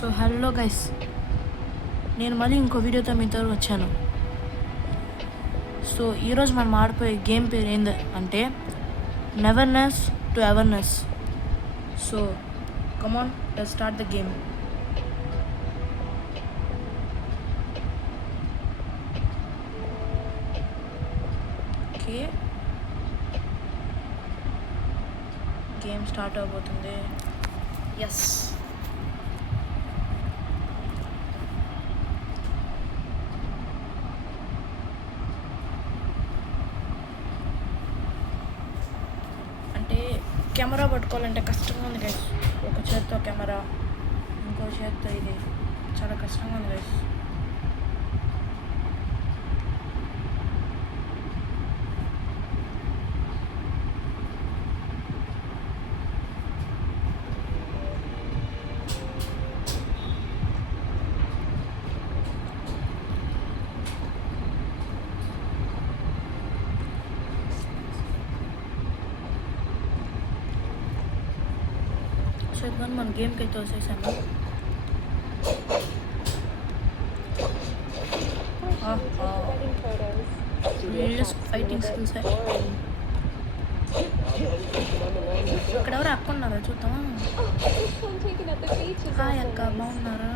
So hello guys, నేను మళ్ళీ ఇంకో వీడియోతో మీతో వచ్చాను. సో ఈరోజు మనం ఆడిపోయే గేమ్ పేరు ఏంది అంటే neverness to awareness. So come on, let's start the game. Okay, game start అవబోతుంది. ఎస్, కెమెరా పట్టుకోవాలంటే కష్టంగా ఉంది గైస్. ఒక చేత్తో కెమెరా, ఇంకో చేత్తో ఇది, చాలా కష్టంగా ఉంది గైస్. సో ఇప్పుడు మన గేమ్కి అయితే వచ్చేసాము. ఫైటింగ్ స్కిల్స్ ఇక్కడ ఎవరు అక్క ఉన్నారా చూద్దామా? హాయ్ అక్క, బాగున్నారా?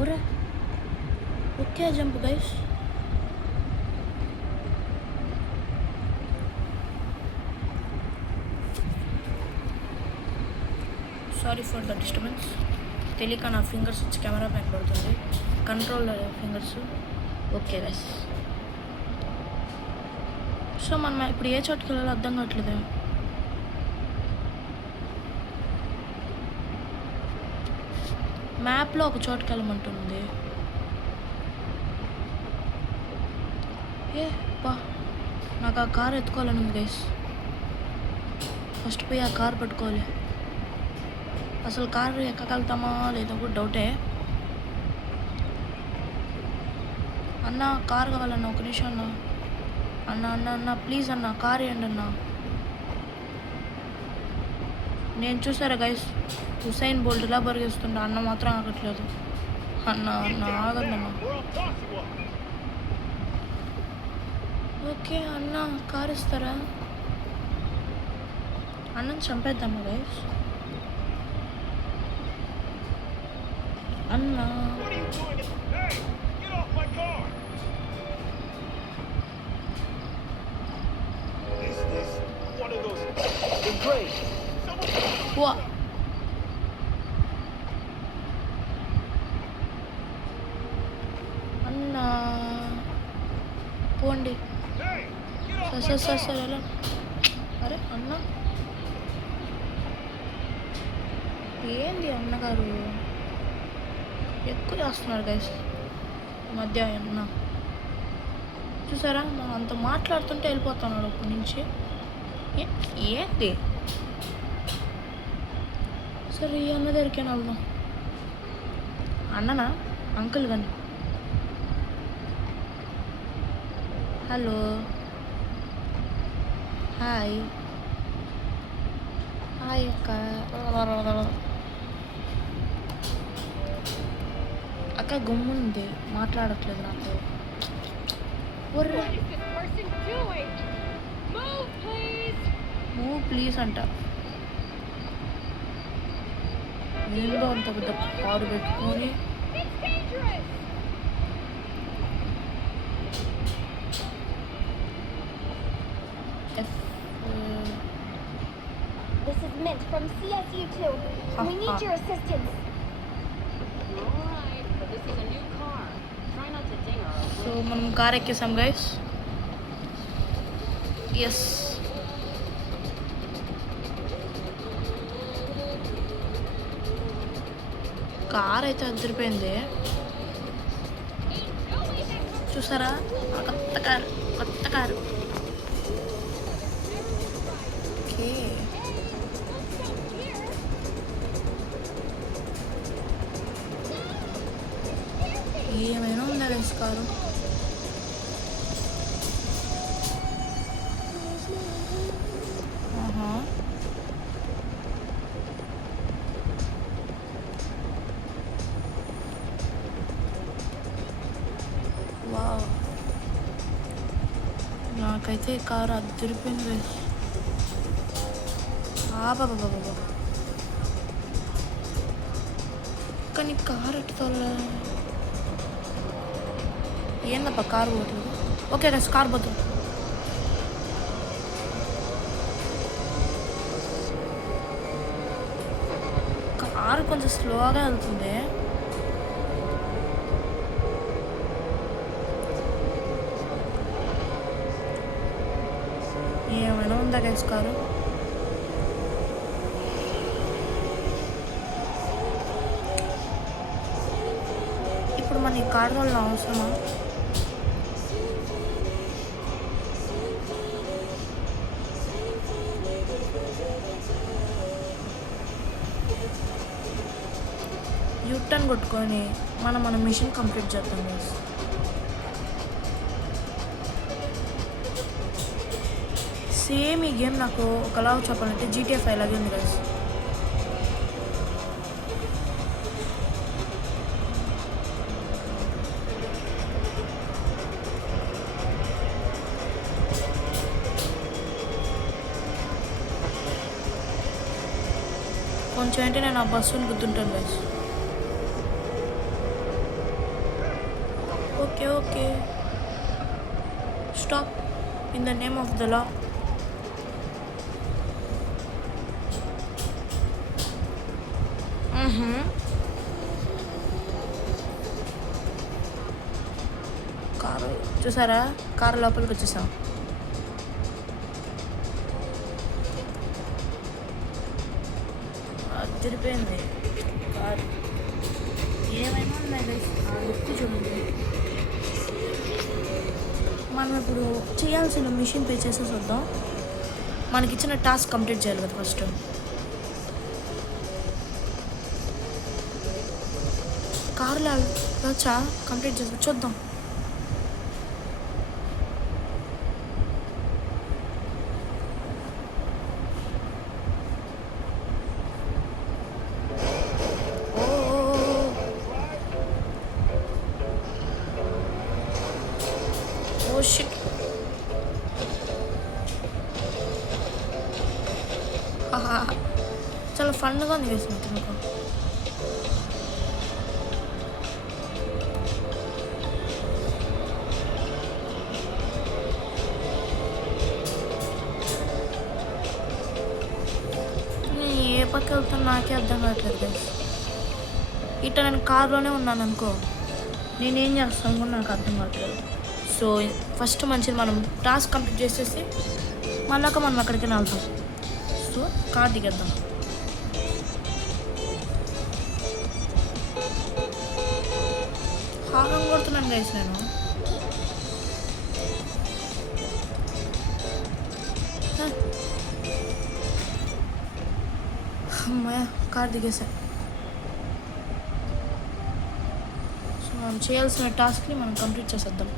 ఊరే okay, jump guys. Sorry for the disturbance. తెలియక నా ఫింగర్స్ వచ్చి కెమెరా పైన పడుతుంది, control fingers. Okay guys, so మనం ఇప్పుడు ఏ చోటుకి వెళ్ళాలో అర్థం కావట్లేదు. మ్యాప్లో ఒక చోటుకి వెళ్ళమంటుంది. ఏ బా, నాకు ఆ కార్ ఎత్తుకోవాలని ఉంది గైస్. ఫస్ట్ పోయి ఆ కార్ పట్టుకోవాలి. అసలు కారు ఎక్కగలుగుతామా లేదా కూడా డౌటే. అన్న కారు కావాలన్నా, ఒక నిమిషం అన్న. అన్న అన్న అన్న ప్లీజ్ అన్న, కారు ఇవ్వండి అన్న. నేను చూసారా గైస్, హుసైన్ బోల్ట్ ఇలా బరిగేస్తుండే, అన్న మాత్రం ఆగట్లేదు. అన్న అన్న ఆగండన్న. ఓకే అన్న, కారు ఇస్తారా? అన్నని చంపేద్దామా గైస్? అన్న వా, అన్న పోండి. సార్ సార్ సార్ ఎలా? అరే అన్న, ఏంది అన్నగారు ఎక్కువ చేస్తున్నారు గైస్ మధ్య. అన్న చూసారా, మనం అంత మాట్లాడుతుంటే వెళ్ళిపోతున్నాడు అప్పటి నుంచి. ఏంటి? సరే ఈ అన్న దగ్గరికి వెళ్దాం. అన్ననా అంకుల్ కానీ? హలో, హాయ్ హాయ్ అక్క. అక్క గుమ్ముంది, మాట్లాడట్లేదు నాతో. మూవ్ ప్లీజ్ అంట. ఏందో అంత పెద్ద కారు పెట్టుకొని. This is Mint from CSU2. We need your assistance. Alright, but this is a new car. Try not to ding her. So మనం కార్ ఎక్కేసాం గైస్. ఎస్, కార్ అయితే అదిరిపోయింది. చూసారా, కొత్త కారు, కొత్త కారు. ఓకే, ఏమైనా ఉందా గైస్ కారు? ఆహా. Wow, నాకైతే కారు అద్దరిపోయింది గైస్. బాబా, కానీ కారు ఎట్టుకోలే. ఏందబ్బా కారు పోతుంది? ఓకే గైస్, కారు పోతుంది. కారు కొంచెం స్లోగా వెళ్తుంది. ఏమైనా ఉందా గైస్ కారు? ఇప్పుడు మన ఈ కారు వల్ల అవసరమా? యూటర్న్ కొట్టుకొని మన మిషన్ కంప్లీట్ చేద్దాం గైస్. సేమ్ ఈ గేమ్ నాకు ఒకలా చెప్పాలంటే GTA 5 లాగే ఉంది గైస్. కొంచెం అంటే నేను ఆ బస్సుని గుర్తుంటాను guys. Okay, stop in the name of the law. Car చూసారా? కారు లోపలికి వచ్చేసాం. తిరిపోయింది కారు. ఏమైనా ఉన్నాయి గైస్, ఆ లుక్ చూడండి. మనం ఇప్పుడు చేయాల్సిన మిషన్ పే చేసేసి వద్దాం. మనకిచ్చిన టాస్క్ కంప్లీట్ చేయాలి కదా ఫస్ట్. కార్లో వచ్చా కంప్లీట్ చేసి చూద్దాం. Oh shit. చాలా ఫన్గా ఉంది వేసినట్టు నాకు. ఏ పక్క వెళ్తాను నాకే అర్థం కావట్లేదు గైస్. ఇట్లా నేను కార్లోనే ఉన్నాను అనుకో, నేనేం చేస్తాను కూడా నాకు అర్థం కావట్లేదు. సో ఫస్ట్ మంచిది మనం టాస్క్ కంప్లీట్ చేసేసి మళ్ళాక మనం అక్కడికి వెళ్తాం. సో కార్ దిగేద్దాం. హారం కొడుతున్నాను గైస్ నేను. అమ్మాయ కార్ దిగేసా. సో మనం చేయాల్సిన టాస్క్ని మనం కంప్లీట్ చేసేద్దాం.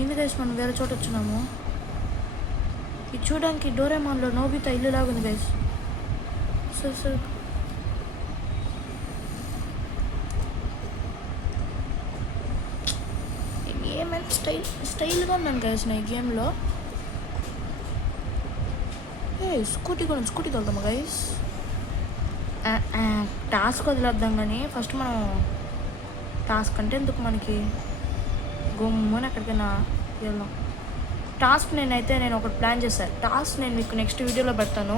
ఏంది గైస్ మనం వేరే చోట వచ్చినాము. ఇది చూడడానికి డోరేమాన్లో నోబితా ఇల్లు లాగుంది గైస్. సరే ఏమైనా స్టైల్గా ఉన్నాను గైస్ నా ఈ గేమ్లో. Scooty తోలుదామా guys? టాస్క్ వదిలేద్దాం కానీ ఫస్ట్ మనం టాస్క్ అంటే ఎందుకు మనకి, గమ్మున ఎక్కడికైనా వెళ్దాం. టాస్క్ నేను ఒకటి ప్లాన్ చేశాను. టాస్క్ నేను మీకు నెక్స్ట్ వీడియోలో పెడతాను.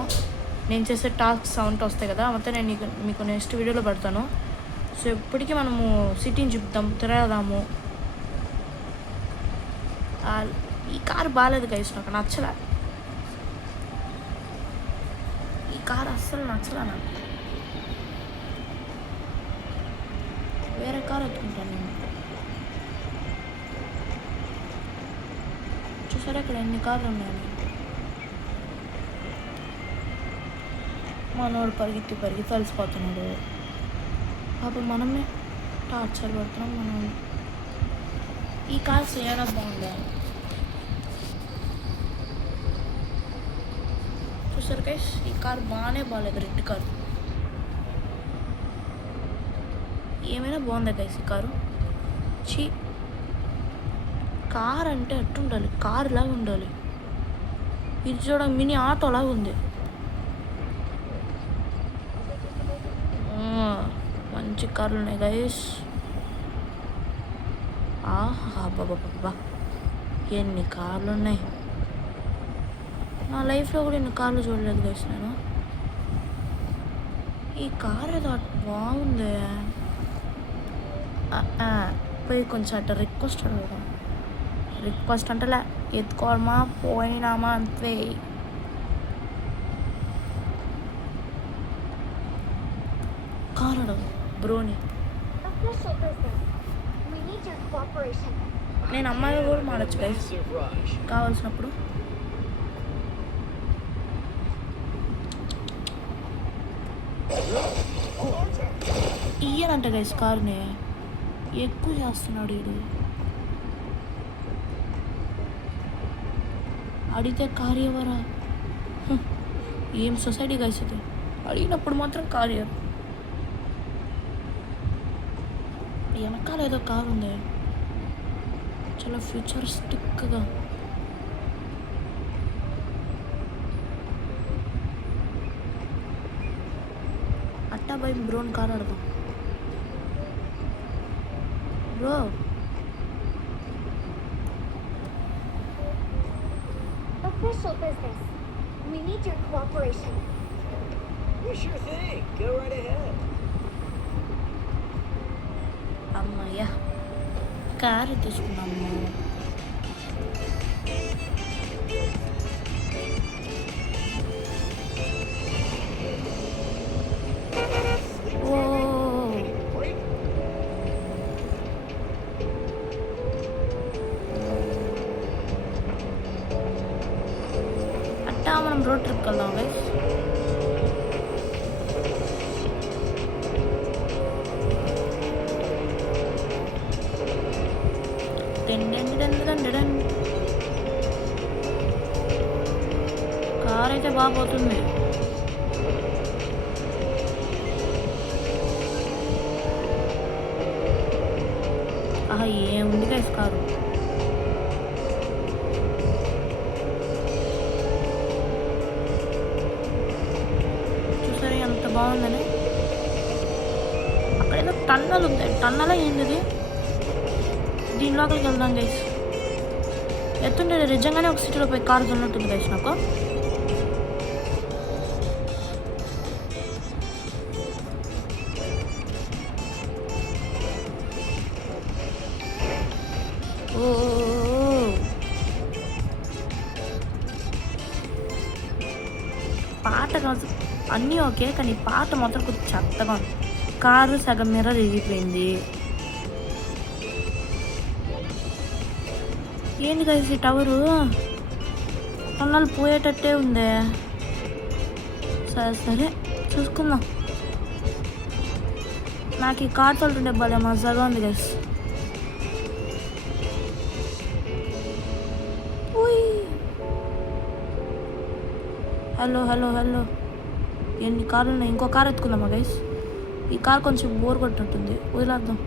నేను చేసే టాస్క్ సౌండ్ వస్తాయి కదా, మొత్తం నేను మీకు నెక్స్ట్ వీడియోలో పెడతాను. సో ఇప్పటికీ మనము సిటీని చూపుదాం, తిరగదాము. ఈ కారు బాగాలేదు గైస్, నాకు నచ్చలే. ఈ కారు అస్సలు నచ్చలే నాకు. వేరే కారు ఎత్తుకుంటాను నేను. చూసారా ఇక్కడ ఎన్ని కార్లు ఉన్నాయని. మనోడు పరిగెత్తి అలసిపోతున్నాడు. పాపం మనమే టార్చర్ పడుతున్నాం. మనం ఈ కార్ ఏమైనా బాగుందా చూసారు గైస్, ఈ కార్ బాగాలేదు. రెడ్ కార్ ఏమైనా బాగుందా గైస్ ఈ కారు? చీ, కార్ అంటే ఎట్టుండాలి, కార్ లాగా ఉండాలి. ఇది చూడ మినీ ఆటో లాగా ఉంది. మంచి కార్లు ఉన్నాయి గైస్. ఆహా బాబా, ఎన్ని కార్లు ఉన్నాయి. నా లైఫ్లో కూడా ఎన్ని కార్లు చూడలేదు గైస్ నేను. ఈ కార్ ఏదో బాగుంది. పోయి కొంచెం అట్ట రిక్వెస్ట్ అడుగుదాం. రిక్వెస్ట్ అంటేలే, ఎత్తుకోవడమా పోయినామా అంతే. కార్ అడగ బ్రోని. Official business. We need your cooperation. నేను అమ్మాయిగా కూడా మాడచ్చు గైస్ కావాల్సినప్పుడు. ఇయ్యనంట గైస్ కారుని, ఎక్కువ చేస్తున్నాడు వీడు. అడిగితే కారు ఎవరా? ఏం సొసైటీ గైస్ ఇది, అడిగినప్పుడు మాత్రం కారు ఇవ్వరు. వెనకాల ఏదో కారు ఉంది చాలా ఫ్యూచరిస్టిక్గా. అట్టా బై బ్రోని కారు అడదాం. Bro Official business. We need your cooperation. Well, sure thing. Go right ahead. అమ్మయ్యా కారు తీసుకున్నాము. ఓ అట్టా మనం రోడ్ ట్రిప్కి వెళ్దాం గైస్. కార్ అయితే బాగా పోతుంది. ఆహా ఏముంది గైస్ కారు. చూసారా ఎంత బాగుందని. అక్కడ ఏదో టన్నల్ ఉంది. టన్నల్ ఏంటిది? దీని లోపలికి వెళ్దాం గైస్. ఎత్తుంటే నిజంగానే ఒక సిటీలో పోయి కారు ఉన్నట్టుంది గైస్ నాకు. ఓ పాట కాదు అన్నీ ఓకే, కానీ పాట మాత్రం కొంచెం చెత్తగా ఉంది. కారు సగం మిర్రర్ విరిగిపోయింది. ఏంటి గైస్ ఈ టవరు? కొన్నాళ్ళు పోయేటట్టే ఉంది. సరే చూసుకుందాం. నాకు ఈ కార్ తోలుతుంటే భలే మజాగా ఉంది గైస్. హలో హలో హలో, ఎన్ని కార్లు ఉన్నాయి? ఇంకో కార్ ఎత్తుకుందామా గైస్? ఈ కార్ కొంచెం బోర్ కొట్టినట్టుంది, వదిలేద్దాం.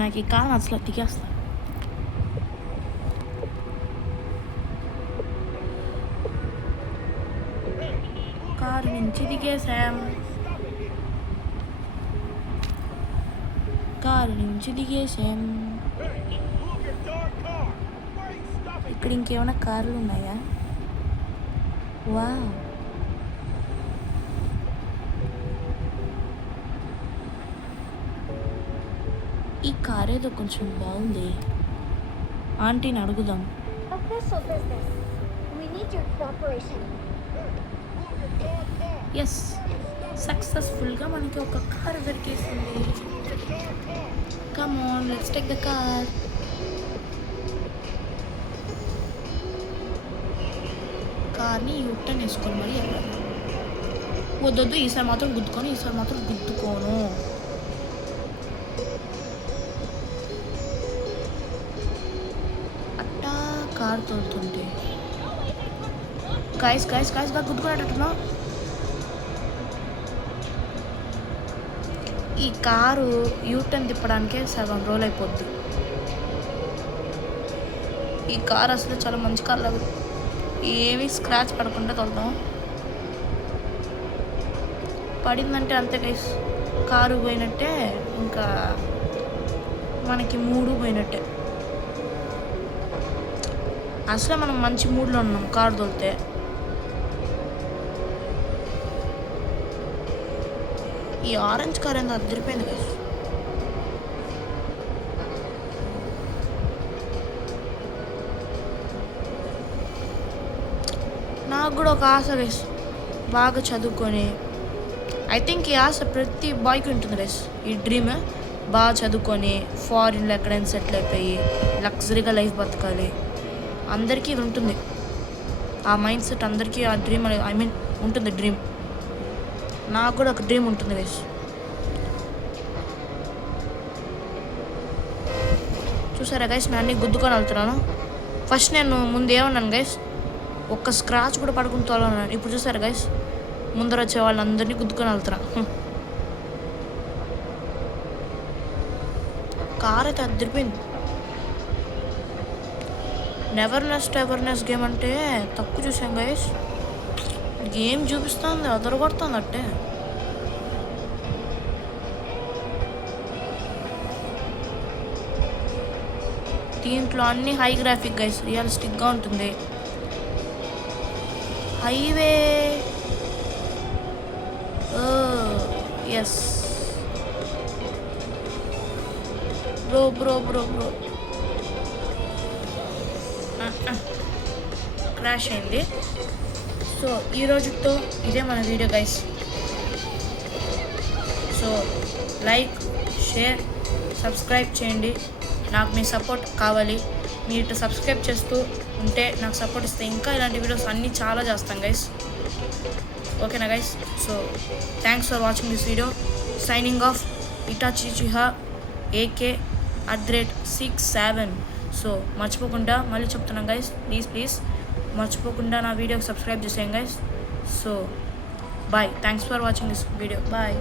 నాకు ఈ కార్ అసలు దిగేస్తా. కారు నుంచి దిగేసాం. కారు నుంచి దిగేసాం. Hey, move your darn car! Why are you stopping? ఇక్కడ ఇంకేమైనా కార్లు ఉన్నాయా? వా, ఈ కార్ ఏదో కొంచెం బాగుంది. ఆంటీని అడుగుదాం. Official business. We need your cooperation. Yes, సక్సెస్ఫుల్గా మనకి ఒక కార్ దొరికేసింది. Come on, let's take the car. కార్ని యూటర్న్ వేసుకొని మరి వెళ్ళాలి. వద్దొద్దు, ఈసారి మాత్రం గుద్దుకోను. అట్టా కార్ తోలుతుంటే గాయస్ గుద్దుకునేటట్టున్నా. ఈ కారు యూటర్న్ తిప్పడానికే సగం రోల్ అయిపోద్ది. ఈ కార్ అసలు చాలా మంచి కార్ లాగా, ఏమీ స్క్రాచ్ పడకుండా తోలుతాం. పడిందంటే అంతే గైస్, కారు పోయినట్టే, ఇంకా మనకి మూడు పోయినట్టే. అసలు మనం మంచి మూడ్లో ఉన్నాం కారు తోలితే. ఈ ఆరెంజ్ కార్ ఎంత అద్దరిపోయింది గైస్. నాకు కూడా ఒక ఆశ గైస్, బాగా చదువుకొని, ఐ థింక్ ఈ ఆశ ప్రతి బాయ్కి ఉంటుంది గైస్. ఈ డ్రీమ్ బాగా చదువుకొని ఫారిన్లో ఎక్కడైనా సెటిల్ అయిపోయి లగ్జరీగా లైఫ్ బతకాలి. అందరికీ ఇది ఉంటుంది, ఆ మైండ్ సెట్ అందరికీ. ఆ డ్రీమ్ ఉంటుంది డ్రీమ్. నాకు కూడా ఒక డ్రీమ్ ఉంటుంది గైస్. చూసారా గైస్, నేను అన్నీ గుద్దుకొని వెళ్తున్నాను. ఫస్ట్ నేను ముందు ఏమన్నాను గైస్, ఒక్క స్క్రాచ్ కూడా పడుకుని తోలన్నాను. ఇప్పుడు చూసారా గైస్, ముందర వచ్చే వాళ్ళందరినీ గుద్దుకొని వెళ్తున్నా. కార్ అయితే అద్దరిపోయింది. నెవర్నెస్ గేమ్ అంటే తక్కువ చూసాం గైస్. గేమ్ చూపిస్తుంది, అదరగొడుతుంది అట్టే. దీంట్లో అన్ని హై గ్రాఫిక్ గైస్, రియలిస్టిక్గా ఉంటుంది. హైవే, ఎస్ బ్రో క్రాష్ అయింది. సో ఈ రోజుతో ఇదే మన video guys. So like, share, subscribe చేయండి. నాకు మీ సపోర్ట్ కావాలి. మీరు సబ్స్క్రైబ్ చేస్తూ ఉంటే నాకు సపోర్ట్ ఇస్తే ఇంకా ఇలాంటి వీడియోస్ అన్నీ చాలా చేస్తాం గైస్. ఓకేనా guys? So thanks for watching this video. Signing off Itachi Chiha AK@67. So మర్చిపోకుండా, మళ్ళీ చెప్తున్నాం గైస్, ప్లీజ్ మర్చిపోకుండా నా వీడియోకి సబ్స్క్రైబ్ చేసేయండి guys. So bye, thanks for watching this video, bye.